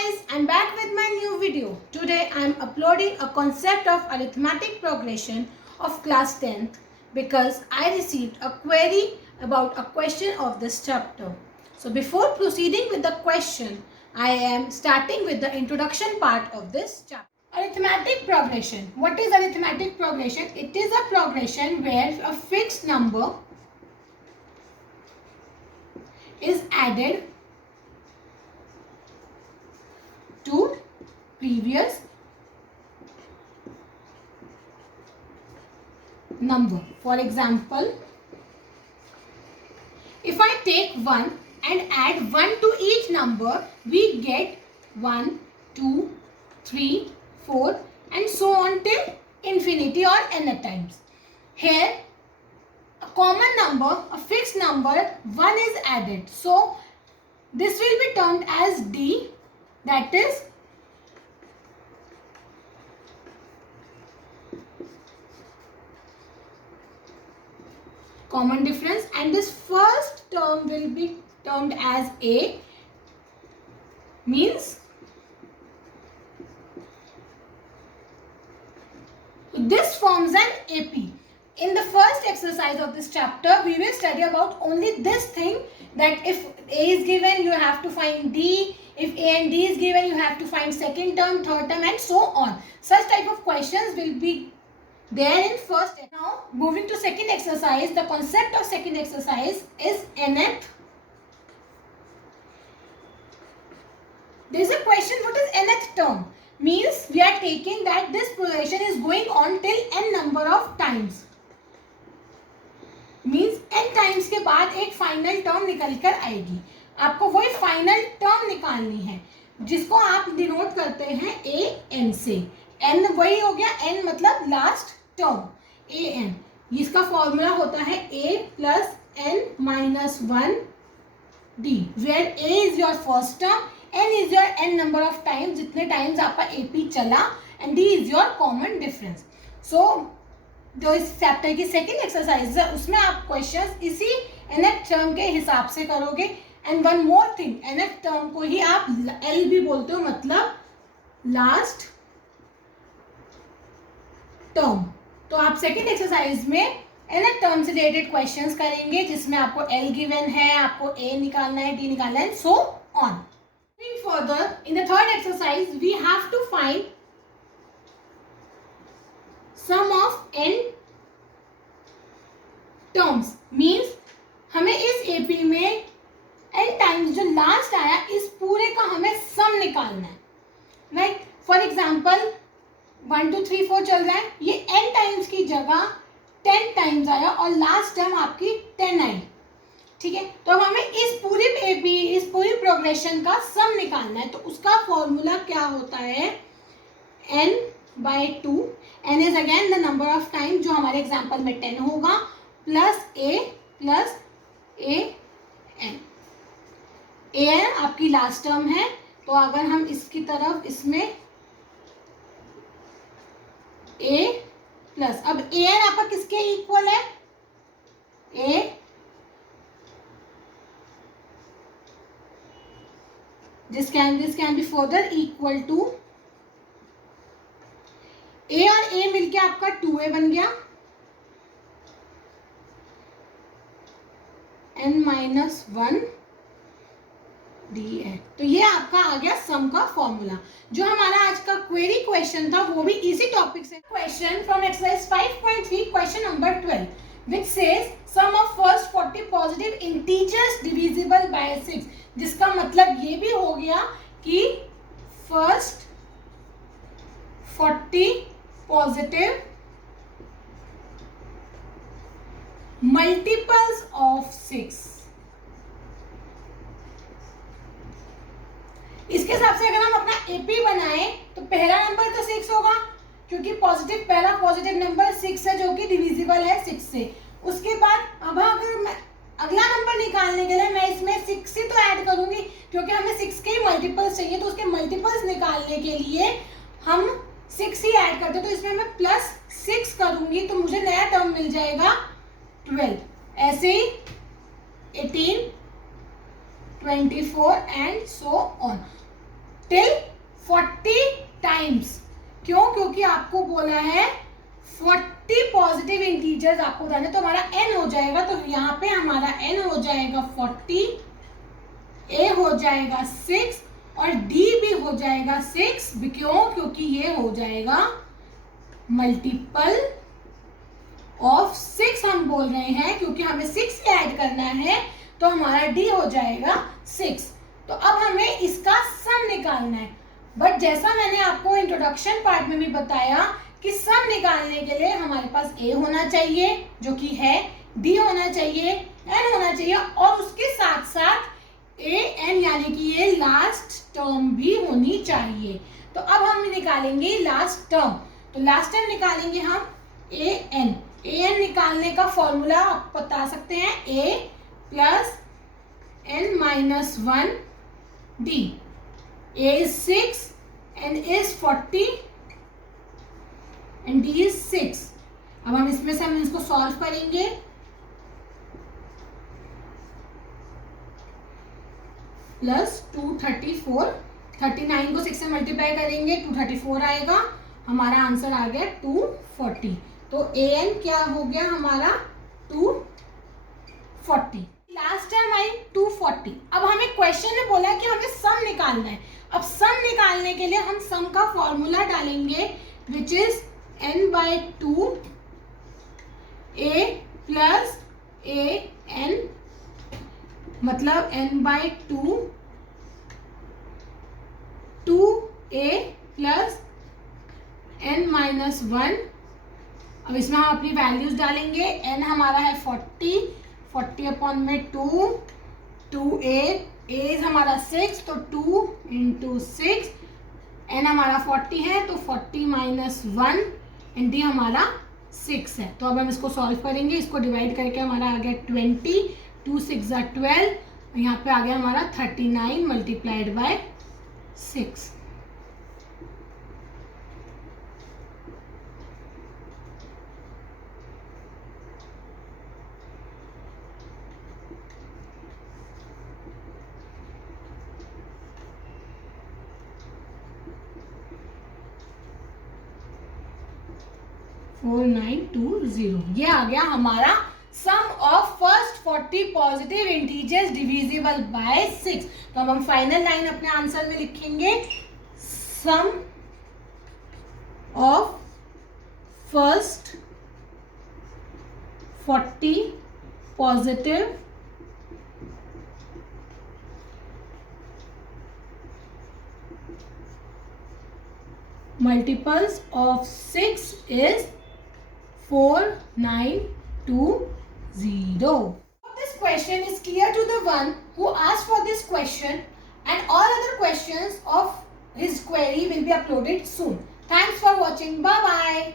guys, I'm back with my new video. Today I'm uploading a concept of arithmetic progression of class 10th because I received a query about a question of this chapter. So before proceeding with the question, I am starting with the introduction part of this chapter. Arithmetic progression. What is arithmetic progression? It is a progression where a fixed number is added to previous number. For example, if I take 1 and add 1 to each number, we get 1, 2, 3, 4 and so on till infinity or n times. Here a common number, a fixed number, 1 is added. So this will be termed as D, that is common difference, and this first term will be termed as A, means this forms an AP. In the first exercise of this chapter, we will study about only this thing, that if A is given, you have to find D. If A and D is given, you have to find second term, third term and so on. Such type of questions will be there in first. Now, moving to second exercise, the concept of second exercise is nth. There is a question, what is nth term? Means we are taking that this progression is going on till n number of times. Means n times के बाद एक final term निकल कर आएगी. आपको वही final term निकालनी है जिसको आप डिनोट करते हैं a n से. n वही हो गया, n मतलब लास्ट टर्म a n. इसका फॉर्मूला होता है a plus n minus 1 d, where a is your first term, n is your n number of times, जितने टाइम्स आपका ap चला, and d is your common difference. So जो इस chapter की second exercise है उसमें आप क्वेश्चंस इसी nth टर्म के हिसाब से करोगे. And one more thing, nth term को ही आप L भी बोलते हो, मतलब लास्ट टर्म. तो आप सेकेंड एक्सरसाइज में nth टर्म से रिलेटेड क्वेश्चंस करेंगे जिसमें आपको L गिवन है, आपको A निकालना है, D निकालना है, so on. Moving further, in the third exercise we have to find sum of n terms. means हमें इस AP में n टाइम्स जो लास्ट आया इस पूरे का हमें सम निकालना है. राइट, फॉर एग्जाम्पल 1 2 3 4 चल रहा है, ये n टाइम्स की जगह 10 टाइम्स आया और लास्ट टर्म आपकी 10 आई. ठीक है, तो अब हमें इस पूरी AP, इस पूरी प्रोग्रेशन का सम निकालना है. तो उसका फॉर्मूला क्या होता है, n by 2. n is again the number of time जो हमारे एग्जाम्पल में 10 होगा, plus a n. a n आपकी लास्ट टर्म है. तो अगर हम इसकी तरफ इसमें a प्लस, अब a n आपका किसके इक्वल है, a this can be further equal to a और a मिलके आपका 2a बन गया, n माइनस 1 dn. तो ये आपका आ गया सम का फॉर्मूला. जो हमारा आज का क्वेरी क्वेश्चन था वो भी इसी टॉपिक से. Question from exercise 5.3, question number 12, which says sum of first 40 positive integers divisible by 6. जिसका मतलब ये भी हो गया कि फर्स्ट 40 पॉजिटिव मल्टीपल्स ऑफ 6. इसके हिसाब से अगर हम अपना AP बनाएं तो पहला नंबर तो 6 होगा क्योंकि पॉजिटिव, पहला पॉजिटिव नंबर 6 है जो कि डिविजिबल है 6 से. उसके बाद अब अगर मैं अगला नंबर निकालने के लिए मैं इसमें 6 ही तो ऐड करूंगी क्योंकि हमें 6 के ही मल्टीपल्स चाहिए. तो उसके मल्टीपल्स निकालने के लिए हम 6 ही ऐड करते हैं. तो इसमें मैं प्लस 6 करूंगी तो मुझे नया टर्म मिल जाएगा 12. ऐसे ही 18, 24 and so on. Till 40 times. क्यों? क्योंकि आपको बोला है 40 पॉजिटिव इंटीजर्स आपको बताने, तो हमारा n हो जाएगा, तो यहाँ पे हमारा n हो जाएगा 40, a हो जाएगा 6 और d भी हो जाएगा 6। क्यों? क्योंकि ये हो जाएगा मल्टीपल ऑफ 6 हम बोल रहे हैं, क्योंकि हमें 6 ऐड करना है, तो हमारा d हो जाएगा 6। तो अब हमें इसका सम निकालना है। बट जैसा मैंने आपको इंट्रोडक्शन पार्ट में भी बताया कि सम निकालने के लिए हमारे पास a होना चाहिए जो कि है, d होना चाहिए, n होना चाहिए और उसके साथ साथ a n यानी कि ये लास्ट टर्म भी होनी चाहिए। तो अब हम निकालेंगे लास्ट टर्म। तो लास्ट टर्म निकालेंगे हम a n निकालने का फॉर्मूला आप बता सकते हैं, a plus n minus 1 d। a is 6, n is 40 and d is 6। अब हम इसमें से हम इसको सॉल्व करेंगे। प्लस 234, 39 को 6 से मल्टीप्लाई करेंगे 234 आएगा, हमारा आंसर आ गया 240। तो an क्या हो गया हमारा 240। लास्ट टर्म आई 240। अब हमें क्वेश्चन में बोला है कि हमें सम निकालना है। अब सम निकालने के लिए हम सम का फॉर्मूला डालेंगे which is n/2 a plus a n, मतलब n/2 2a plus n minus 1। अब इसमें हम अपनी वैल्यूज डालेंगे। n हमारा है 40 अपॉन में 2a हमारा 6, तो 2 इंटू 6, n हमारा 40 है तो 40 माइनस 1 एंड d हमारा 6 है। तो अब हम इसको सॉल्व करेंगे, इसको डिवाइड करके हमारा आ गया 20, 2 6 12, यहाँ पे आ गया हमारा 39 मल्टीप्लाइड बाय 6। ये आ गया हमारा sum of first 40 positive integers divisible by 6। तो अब हम फाइनल लाइन अपने आंसर में लिखेंगे, sum of first 40 positive multiples of 6 is 4920. This question is clear to the one who asked for this question, and all other questions of his query will be uploaded soon. Thanks for watching. Bye bye.